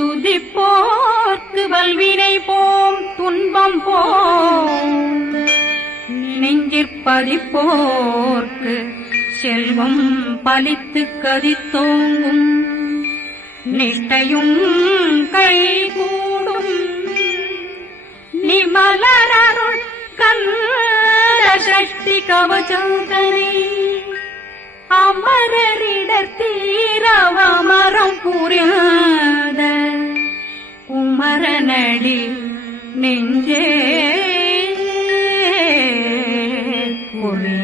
துதிப்போர்க்கு வல்வினை போம் துன்பம் போம் நெஞ்சிற்பதிப்போர்க்கு செல்வம் பலித்து கதித்தோங்கும் நிஷ்டையும் கைகூடும் நிமலரருள் கந்த சக்தி கவசந்தனை அமரரிடத்தீரவமரம் புரியாத குமரனடி நெஞ்சே பொறி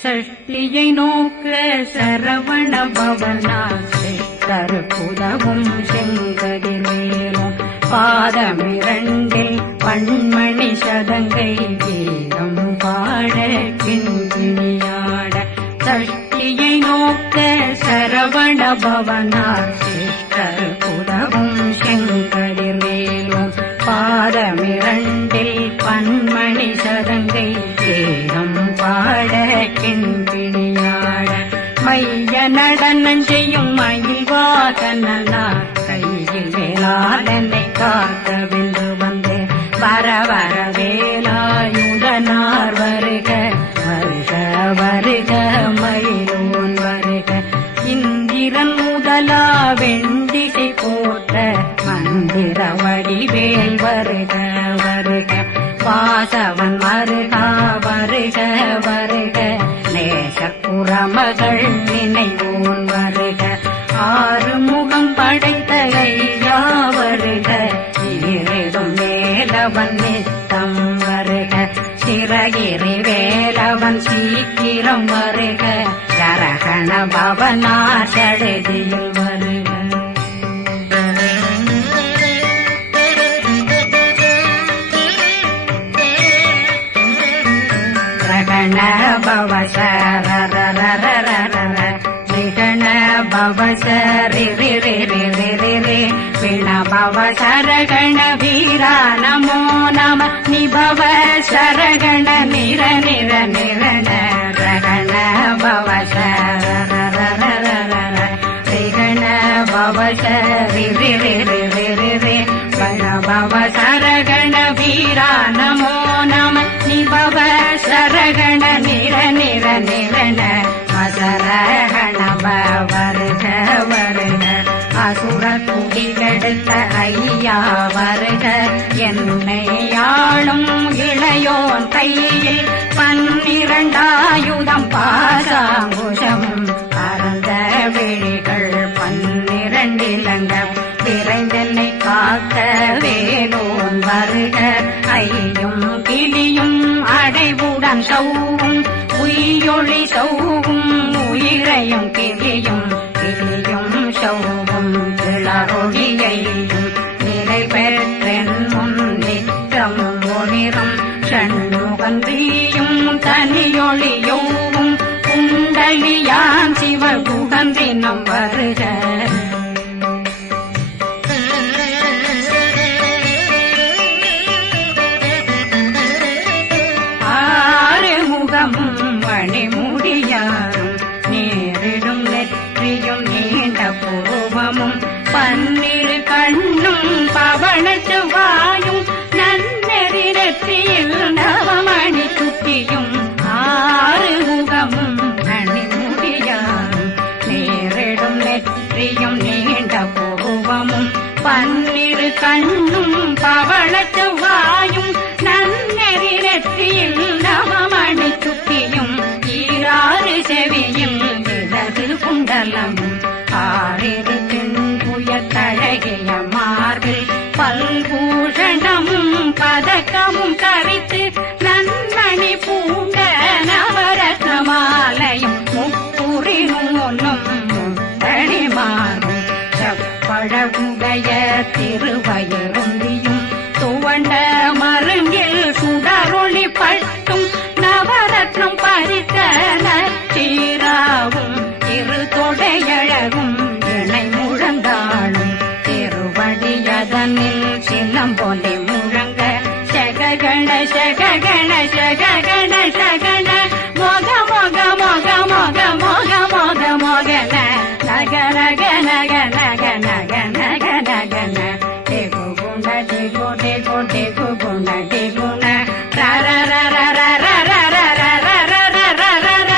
சஷ்டியை நோக்க சரவண பவனாசை கருப்புதவும் செங்கதிரேனும் பாதமிரண்டில் பண்மணி சதங்கை கீதம் பாட கிண்கிணியாட சஷ்டியை நோக்க சரவண பவனாசை கருப்புதவும் செங்கதிரேனும் பாதமிரண்டில் பண்மணி சதங்கை கீதம் பாட கிண்கிணியாட மைய நடனம் செய்யும் மயில்வாகனார் கையில் வேளாளனை காக்க வென்று வந்து வர வர வேலாயுதனார் வருக வருக வருக மயிலோன் வருக இந்திரன் முதலா வெண்டிசை போற்ற மந்திர வடிவேல் வருக வருக வாசவன் வருகா வருக வருக நேசப்புறமகள் நினைவோன் வருக ஆறு முகம் படைத்த ஐயா வருக ஈரிடும் வேலவன் நித்தம் வருக சிறகிரி வேலவன் சீக்கிரம் வருக ஜரகண பவனார் சடுதியில் வருக ரகண பவசரரரரரர ரிகண பவசரி பிண பவசரகண வீரா நமோ நம நிபவ சரகண நிர நிர நிரண ரகண பவசரரரரர ரிகண பவசரி பிண பவசரகண வீரா நமோ நம நிபவ சரகண நிர நிர நிரண அசரகண வருக வருக அசுர குடிகெடுத்த ஐயா வருக என்னை ஆளும் இளையோன் கையில் 12 பாசாங்குஷம் பரந்த விழிகள் 12 இலங்கம் விரைந்தென்னை காக்க வேலோன் வருக ஐயும் கிளியும் அடைவுடன் சௌவும் உயிரொளி சௌவும் உயிரையும் கிளியும் கிளியும் சௌவும் கிளரொளியையும் நிலை பெற்றென் முன் நிற்றம் ஒளிரும் ஷண்முகன் வீயும் தனியொளியோவும் குண்டலியான் சிவகுகந்தினம் வருக மணிமுடியாரும் நேரிடும் நெற்றியும் நீண்ட பூவமும் 12 கண்ணும் பவனத்து வாயும் நன்னெறி நெற்றியில் நவமணி சுட்டியும் 6 முகமும் மணிமுடியாரும் நேரிடும் நெற்றியும் நீண்ட பூவமும் 12 கண்ணும் பவனத்து வாயும் நன்னெறி நெற்றியில் நவமணி சுட்டியும் 6 செவியில் இடது குண்டலம் 6 தென்புயத்தழகிய மார்பில் பல்பூஷணமும் பதக்கமும் கரித்து நன்மணி பூண்ட நவரத்ன மாலையும் முப்புரி நூலும் முத்தணிமாறும் செப்பழகுடைய திருவயருந்தியும் துவண்ட மருங்கில் சுடரொளி பட்டும் நவரத்னம் பறித்த நச்சீராவும் இரு தொடையழகும் இணை முழங்காளும் திருவடியதனில் சிலம்பொலி முழங்க சககண சககண சககண சகண டிகு டிகு டிகு குண டிகுண ர ர ர ர ர ர ர ர ர ர ர ர ர ர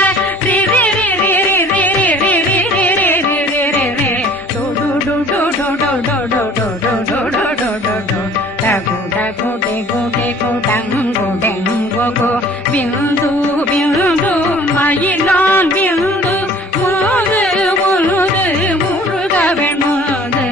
ரி ரி ரி ரி ரி ரி ரி ரி ரி ரி ரி ரி ரி ரி டு டு டு டு டு டு டு டு டு டு டு டு டு டு டு டகு டகு டிகு டிகு டங்கு டெங்கு கு பிந்து பிந்து மயிலான் பிந்து முழுது முழுது முழுகவே முழுது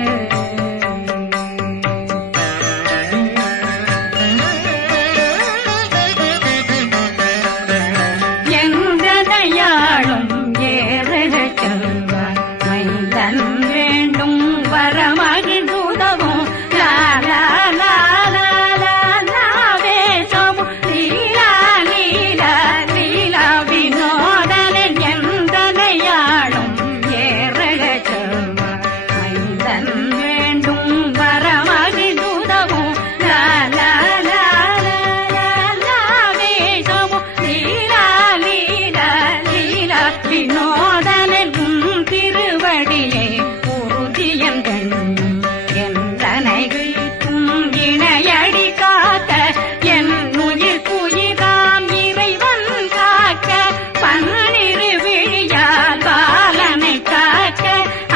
எந்தனையாளும் ஏறச் செல்வார் மைந்தன் வேண்டும் வரமகிழ்ந்துதவும் லா லா லா லா லா லா வேஷமும் லீலா லீலா லீலா வினோதனன் எந்தனையாளும் ஏறச் செல்வார் மைந்தன் வேண்டும் வரமகிழ்ந்துதவும் லா லா லா லா லா லா வேஷமும் லீலா லீலா லீலா வினோதனன் உன் திருவடியை உறுதியன் என்றனை வீட்டும் இணையடி காக்க என் உயிர் குயிராம் இறைவன் காக்க பன்னிரு விழியால் பாலனை காக்க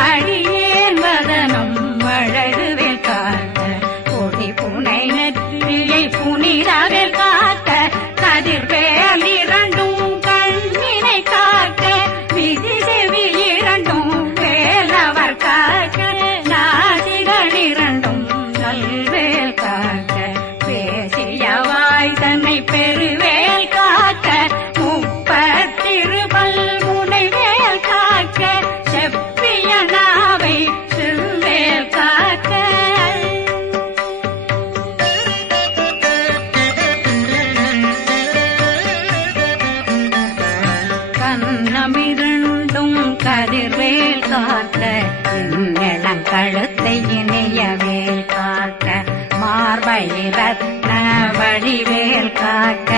அடியேன் வதனம் வழகுவில் காக்க கொடி புனை நெற்றியை புனிதவில் காக்க கதிர்வேல் இரண்டும் கண்ணினை காக்க விதி செவி இரண்டும் வேலவர் காக்க நாசிகள் இரண்டும் நல்வேல் காக்க பேசியவாய் தன்னை பெருவேல் காக்க முப்பத்திருபல் முனைவேல் காக்க செப்பிய நாவை செவ்வேல் காக்க கண்ணமிரண்டும் கதிர்வேல் காக்க இளங்கழுத்தை இணையவேல் காக்க மார்பை ரத்ன வடிவேல் காக்க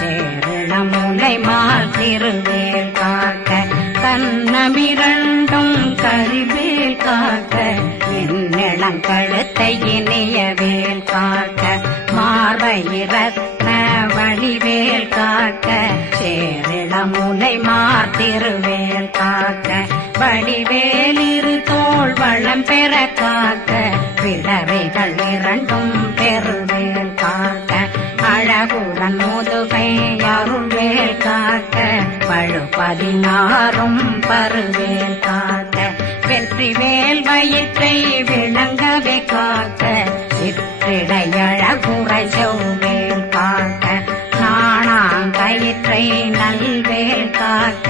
சேரணமுலை மால் திருவேல் காக்க கண்ணமிரண்டும் கதிர்வேல் காக்க இளங்கழுத்தை இணையவேல் காக்க மார்பை ரத்ன வடிவேல் காக்க சேரணமுலை மார் திருவேல் காக்க வடிவேலிரு தோள் வளம் பெற காக்க பிறவைகள் இரண்டும் பெருவேல் காக்க அழகுடன் முதுகை அருள்வேல் காக்க பழு 16 பருவேல் காக்க வெற்றிவேல் வயிற்றை விளங்கவே காக்க சிற்றிடையழகுரை செவ்வேல் காக்க நாணாங்கயிற்றை நல்வேல் காக்க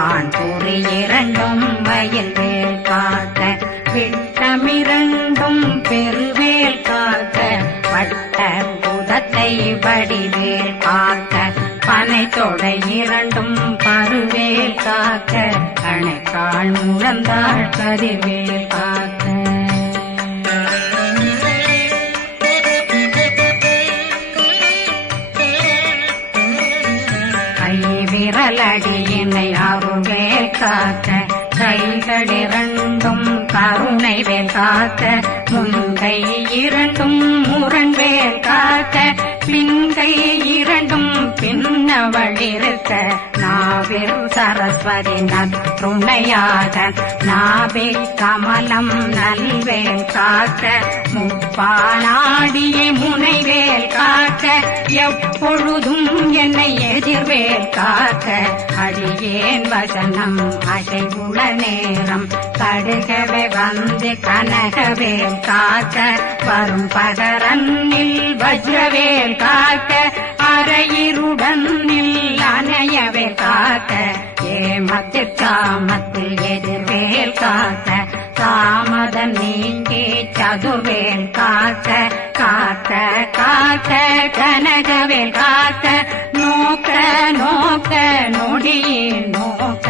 ஆண் குறி இரண்டும் வயல்வேல் காக்க விட்டமிரண்டும் பெருவேல் காக்க வட்ட புதத்தை வடிவேல் காக்க பனை தொடை இரண்டும் பருவேல் காக்க அணைக்கால் முழந்தாள் கதிர்வேல் காக்க விரலடியினை அருள்வேல் காக்க கைகள் இரண்டும் கருணை வேல் காக்க முன்கை இரண்டும் முரண்வேல் காக்க பின்கை இரண்டும் பின்னவளிருக்க நாவில் சரஸ்வதி நற்றுணையாக நாபி கமலம் நல்வேல் காக்க முப்பானாடியை முனைவேல் காக்க எப்பொழுதும் என்னை எதிர்வேல் காக்க அடியேன் வசனம் அசைவுள நேரம் கடுகவே வந்து கனகவேல் காக்க வரும் பகரன்னில் வஜ்ரவேல் காக்க அரையிருடன் அணையவே காக்க ஏமத்தில் காமத்தில் எதிர்வேல் காக்க தாமதம் நீங்கி சதுர்வேல் காக்க காக்க காக்க கனகவேல் காக்க நோக்க நோக்க நொடியே நோக்க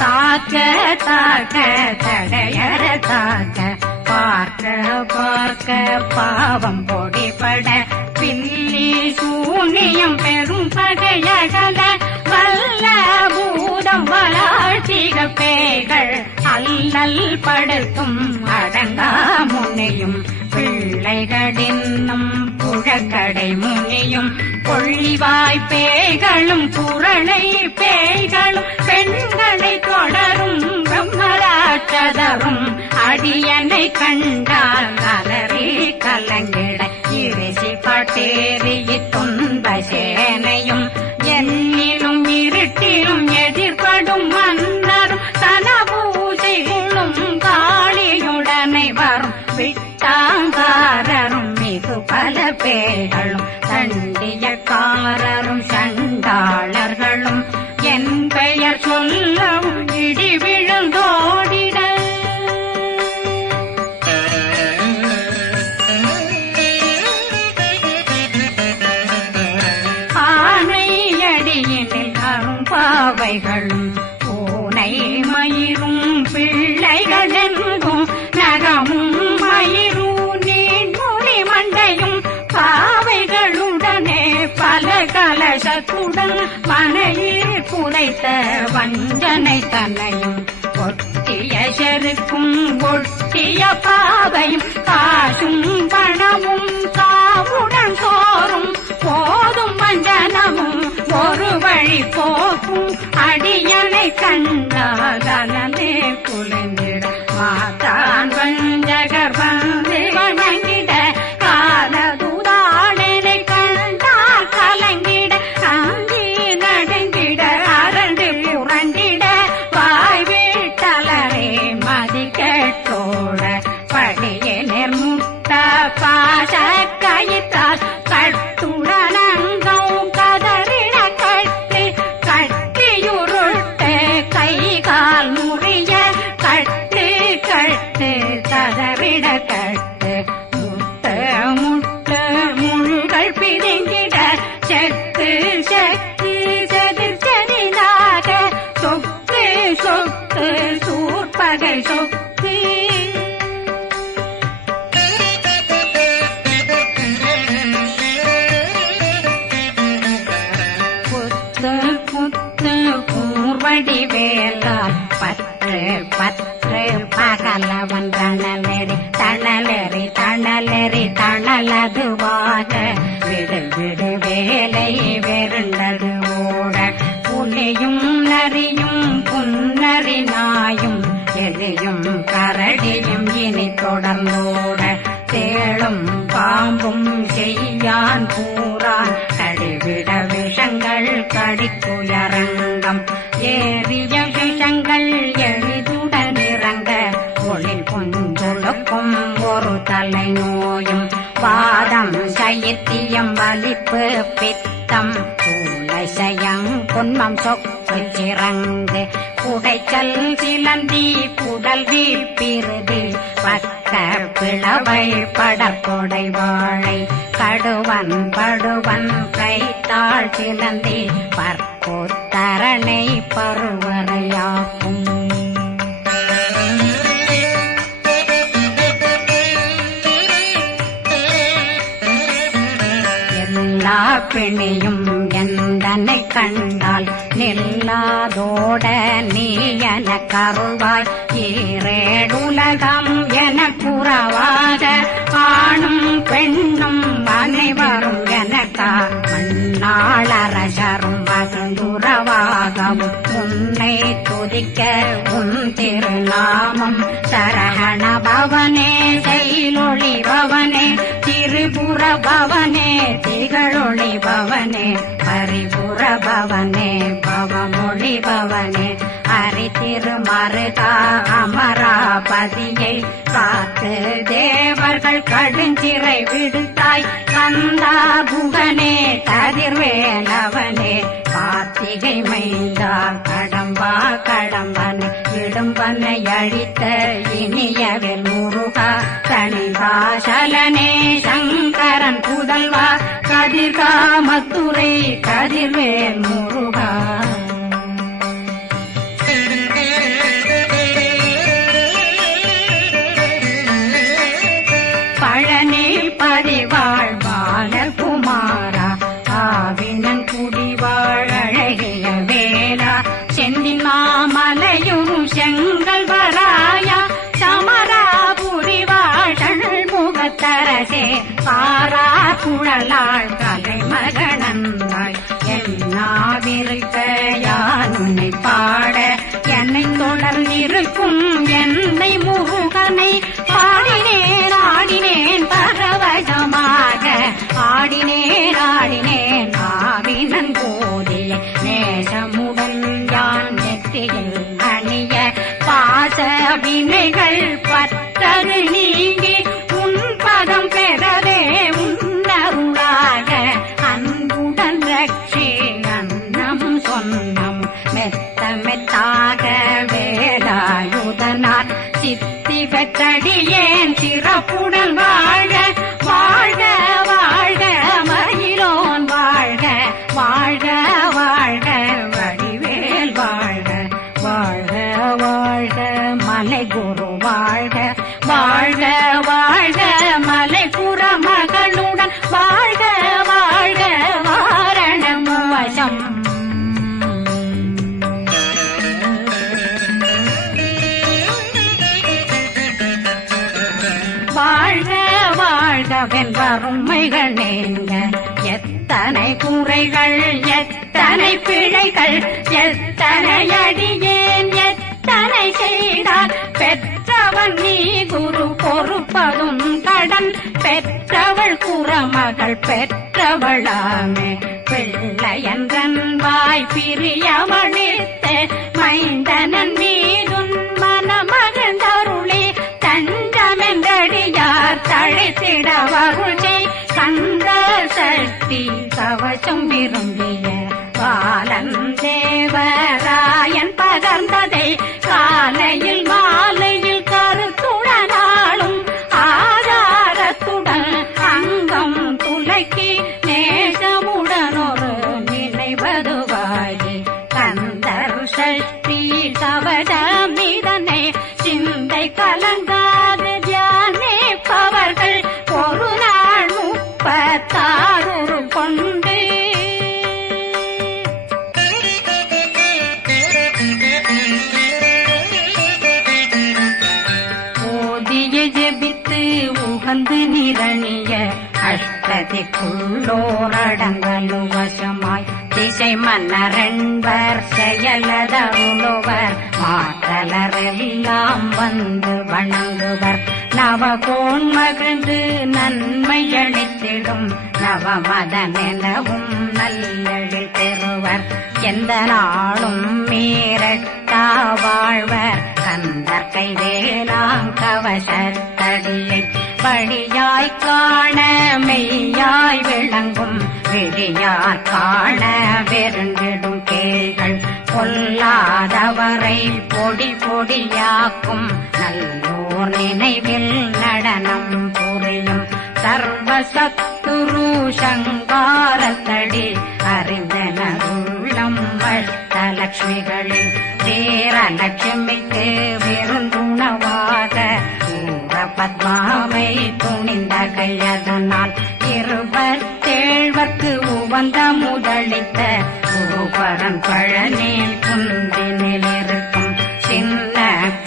தாக்க தாக்க தடையற தாக்க பார்க்க பார்க்க பாவம் பொடிபட பில்லி சூனியம் பெரும் பகையகல வல்ல பூதம் அல்லல்படுத்தும் அடங்கா முனையும் பிள்ளைகளின்னும் புழக்கடை முனியும் கொள்ளிவாய் பேய்களும் குரளை பேய்களும் பெண்களை தொடரும் பிரம்மராட்சதரும் அடியனை கண்டால் அலறி கலங்கிட இரிசி பட்டேறிய துன்ப சேனையும் என்னிலும் இருட்டிலும் எதிர்படும் மன்னரும் தனபூஜைகளும் காளியுடனை வரும் விட்டாங்காரரும் மிகு பல பேர்களும் தண்டியக்காரரும் சண்டாளர்களும் என் பெயர் சொல்லவும் இடி விழுந்தோடிட ஆனையடியினில் அரும்பாவைகளும் பூனை மயிரும் பிள்ளைகளெங்கும் நகமும் மயிரும் நீண்முடி மண்டையும் பாவைகளுடனே பல கலசத்துடன் மனையில் புதைத்த வஞ்சனை தன்னையும் ஒட்டிய செருக்கும் ஒட்டிய பாவையும் காசும் பணமும் காவுடன் சோறும் போதும் மஞ்சனமும் ஒரு வழி போக்கும் அடியனை கண்டாலே குளிர்ந்திட மாத்தான் வஞ்சகர் வந்து வணங்கிட காலதுதாடனை கண்டால் கலங்கிட அங்கி நடுங்கிட அரண்டு புரண்டிட வாய் வீட்டலரே மதி கேட்டோட படியே நிர்முட்ட பாச கயிற்றால் கட்டுடனங்கும் கதறிட கட்டு கட்டியுருட்டு கை கால் முறிய கட்டு கட்டு கதறிட கட்டு முட்டு முட்டு முள்கள் பிதுங்கிட செக்கு செக்கு செதிர் செதிலாக சொக்கு சொக்கு சூர்பகை சொக்கு புத்து புத்து கூர்வடி வேலால் பற்று பற்று பகலவன் தணலெறி தணலெறி தணலெறி தணலதுவாக விடு விடு வேலை வெருண்டது ஓட புலியும் நரியும் புன்னரி நாயும் எலியும் கரடியும் இனி தொடர்ந்தோட தேளும் பாம்பும் செய்யான் பூரான் கடிவிட விஷங்கள் கடிக்குயரங்கம் ஏறிய விஷங்கள் எளிதுடன் இறங்க ஒளில் புஞ்சுழுக்கும் ஒரு தலை நோயும் வாதம் சைத்தியம் வலிப்பு பித்தம் சூளைசயம் குன்மம் சொக்கு சிறங்கு குடைச்சல் சிலந்தி குடல் வீப்பிருதி பக்க பிளவை படற்கொடை வாழை கடுவன் படுவன் கைத்தாள் சிலந்தி பற்கோத்தரணை பருவரையாக்கும் எல்லா பிணியும் எந்தனை கண்டால் நில்லாதோட நீ என கருவாய் ஈரேடுலகம் என குறவாக ஆணும் பெண்ணும் அனைவரும் எனக்கா மண்ணாளரசரும் மகந்துறவாகவும் உன்னை துதிக்க உன் திருநாமம் சரகண பவனே செயலொளி பவனே திரிபுர பவனே திகழொளி பவனே பரிபுர பவனே பவமொழி பவனே ஹரி திருமருகா அமராபதியை காத்து தேவர்கள் கடுஞ்சிறை விடுத்தாய் கந்தா குகனே கதிர்வேலவனே கார்த்திகை மைந்தா கடம்பா கடம்பனை இடும்பனை அழித்த இனியவில் முருகா தனிவாசலனே சங்கரன் புதல்வா கதிர்காமத்துறை கதிர்வேல் முருகா பழனி பதிவாழ் பாலர் குமாரா ஆவினன் குடிவாழ் அழகிய வேலா செந்தில் மாமலையும் செங்கல் வராயா அழகே காரா குழலாள் கலைமகனந்தாய் என்னாவிருக்க யான் உன்னை பாட என்னை தொடர்ந்திருக்கும் என்னை முருகனை பாடினேன் ஆடினேன் பரவசமாக ஆடினேன் ஆடினேன் ஆவினன் போதிய நேசமுடன் யான் நெற்றியில் அணிய பாச வினைகள் பற்றரு நீங்கி உன் பதம் பெறவே உன்னருளாக அன்புடன் ரட்சி அன்னம் சொன்னம் மெத்த மெத்தாக வேலாயுதனார் சித்தி பெற்றடியேன் சிறப்புடன் வாழ வாழ்க வாழ்க மயிலோன் வாழ்க வாழ்க வாழ்க வடிவேல் வாழ்க வாழ்க வாழ்க மலை குரு வாழ்க வாழ்க வாழ்க மலை குறமகளுடன் வாழ்க வாழ்க வாரணம் வசம் வாழ்க வாழ்க வெண்பருமைகள் நீங்க எத்தனை குறைகள் எத்தனை பிழைகள் எத்தனை அடியேன் எத்தனை செய்தால் பெற்றவன் நீ குரு பொறுப்பதும் கடன் பெற்றவள் குறமகள் பெற்றவளாமே பிள்ளையன்றன் வாய் பிரியமளித்த மைந்தனன் மீதுன் மனமகந்தருளி தஞ்சமென்றடியார் தழைத்திட வருளை கந்த சக்தி கவசம் விரும்பிய பாலன் தேவராயன் பகர்ந்ததை காலையில் மாலையில் கருத்துடனாலும் ஆதாரத்துடன் அங்கம் துலக்கி நேசமுடனொரு நினைவதுவாகி கந்தர் சக்தி கவசமிதனை சிந்தை கலங்காது தியானிப்பவர்கள் ஒரு நாள் 36 கொண்டு ஓதிய ஜெபித்து உகந்து நிரணிய அஷ்டதிக்குள்ளோரடங்கலு வசமாய் திசை மன்னரன்பர் செயலதருளுவர் மாற்றலரெல்லாம் வந்து வணங்குவர் நவகோன் மகிழ்ந்து நன்மையளித்திடும் நவமதனெனவும் நல்லெழில் பெறுவர் எந்த நாளும் மீறட்டா வாழ்வர் கந்தர் கைவேலாம் கவசத்தடியை படியாய் காண மெய்யாய் விளங்கும் விழியார் காண வெருண்டிடும் கேள்கள் பொல்லாதவரை பொடி பொடியாக்கும் நல்லோர் நினைவில் நடனம் புரியும் சர்வசத்துரு சங்காரத்தடி அறிந்தனருள்ளம் அஷ்டலட்சுமிகளில் சேரலட்சுமிக்கு விருந்துணவாக பத்மாவை துணிந்த கையதனால் 27 உவந்த முதலித்த குருபரன் பழனி குந்தினில் இருக்கும் சின்ன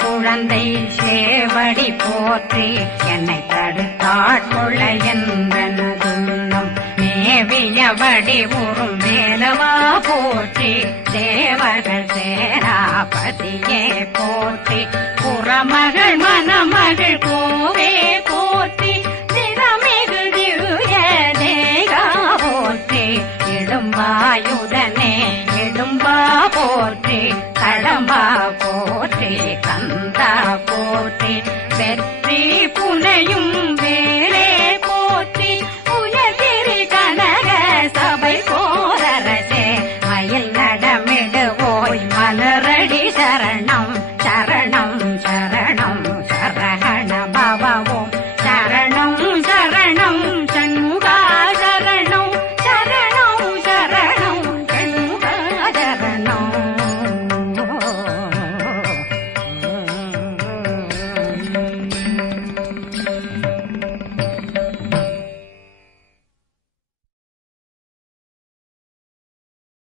குழந்தை சேவடி போற்றி என்னை தடுத்தாட்கொள்ள என்பனதுன்னும் மேவியபடி உறும் வேலவா போற்றி தேவர்கள் சேராபதியே போற்றி புறமகள் மணமகள் கோவே போற்றி திறமிகு திவ்ய தேகா போற்றி இடும்பாயுதனே இடும்பா போற்றி கடம்பா போற்றி கந்தா போற்றி வெற்றி புனையும்